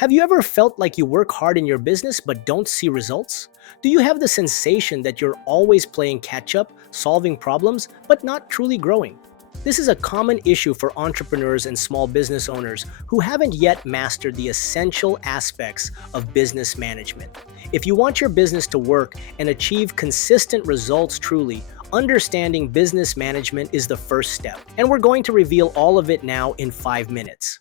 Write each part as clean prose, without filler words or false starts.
Have you ever felt like you work hard in your business but don't see results? Do you have the sensation that you're always playing catch up, solving problems, but not truly growing? This is a common issue for entrepreneurs and small business owners who haven't yet mastered the essential aspects of business management. If you want your business to work and achieve consistent results truly, understanding business management is the first step. And we're going to reveal all of it now in 5 minutes.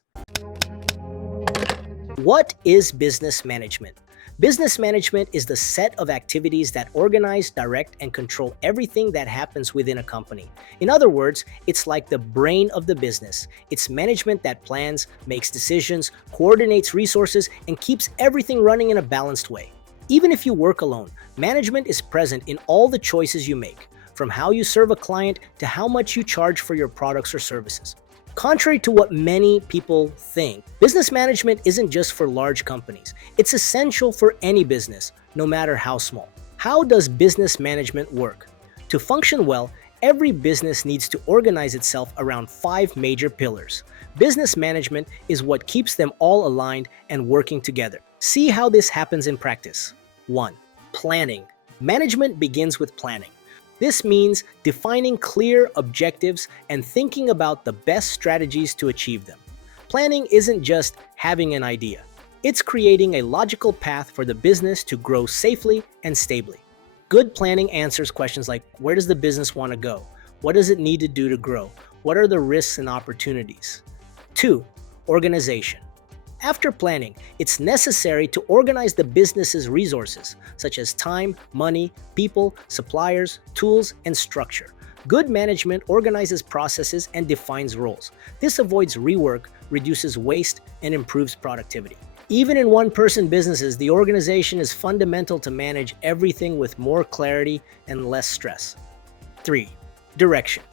What is business management? Business management is the set of activities that organize, direct, and control everything that happens within a company. In other words, it's like the brain of the business. It's management that plans, makes decisions, coordinates resources, and keeps everything running in a balanced way. Even if you work alone, management is present in all the choices you make, from how you serve a client to how much you charge for your products or services. Contrary to what many people think, business management isn't just for large companies. It's essential for any business, no matter how small. How does business management work? To function well, every business needs to organize itself around 5 major pillars. Business management is what keeps them all aligned and working together. See how this happens in practice. 1. Planning. Management begins with planning. This means defining clear objectives and thinking about the best strategies to achieve them. Planning isn't just having an idea. It's creating a logical path for the business to grow safely and stably. Good planning answers questions like, where does the business want to go? What does it need to do to grow? What are the risks and opportunities? 2. Organization. After planning, it's necessary to organize the business's resources, such as time, money, people, suppliers, tools, and structure. Good management organizes processes and defines roles. This avoids rework, reduces waste, and improves productivity. Even in one-person businesses, the organization is fundamental to manage everything with more clarity and less stress. 3. Direction.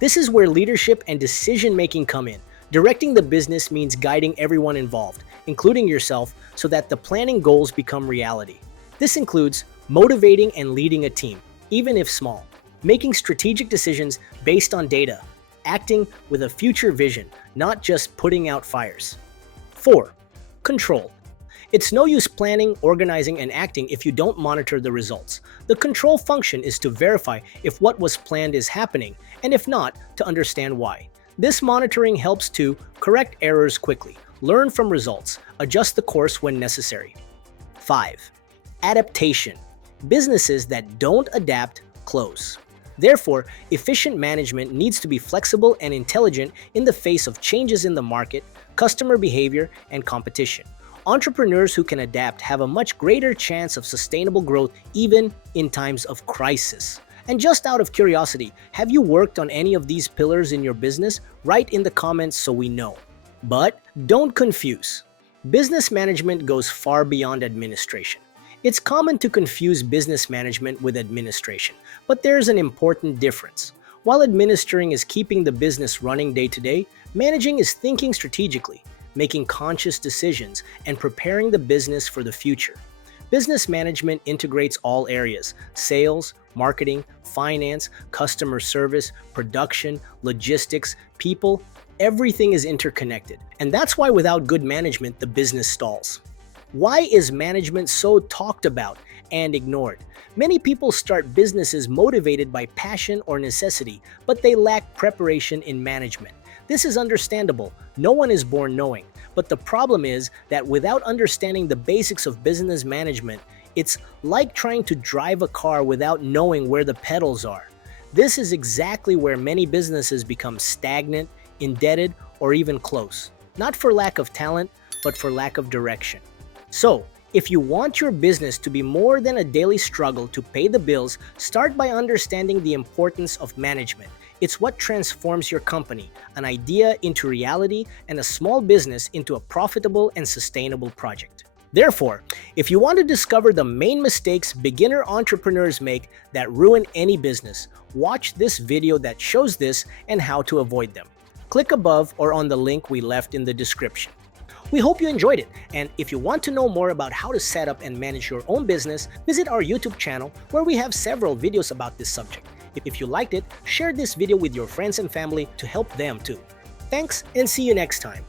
This is where leadership and decision-making come in. Directing the business means guiding everyone involved, including yourself, so that the planning goals become reality. This includes motivating and leading a team, even if small, making strategic decisions based on data, acting with a future vision, not just putting out fires. 4. Control. It's no use planning, organizing, and acting if you don't monitor the results. The control function is to verify if what was planned is happening, and if not, to understand why. This monitoring helps to correct errors quickly, learn from results, adjust the course when necessary. 5. Adaptation. Businesses that don't adapt close. Therefore, efficient management needs to be flexible and intelligent in the face of changes in the market, customer behavior, and competition. Entrepreneurs who can adapt have a much greater chance of sustainable growth even in times of crisis. And just out of curiosity, have you worked on any of these pillars in your business? Write in the comments so we know. But don't confuse. Business management goes far beyond administration. It's common to confuse business management with administration, but there's an important difference. While administering is keeping the business running day to day, managing is thinking strategically, making conscious decisions, and preparing the business for the future. Business management integrates all areas: sales, marketing, finance, customer service, production, logistics, people. Everything is interconnected. And that's why without good management, the business stalls. Why is management so talked about and ignored? Many people start businesses motivated by passion or necessity, but they lack preparation in management. This is understandable. No one is born knowing. But the problem is that without understanding the basics of business management, it's like trying to drive a car without knowing where the pedals are. This is exactly where many businesses become stagnant, indebted, or even close. Not for lack of talent, but for lack of direction. So, if you want your business to be more than a daily struggle to pay the bills, start by understanding the importance of management. It's what transforms your company, an idea into reality, and a small business into a profitable and sustainable project. Therefore, if you want to discover the main mistakes beginner entrepreneurs make that ruin any business, watch this video that shows this and how to avoid them. Click above or on the link we left in the description. We hope you enjoyed it, and if you want to know more about how to set up and manage your own business, visit our YouTube channel where we have several videos about this subject. If you liked it, share this video with your friends and family to help them too. Thanks, and see you next time.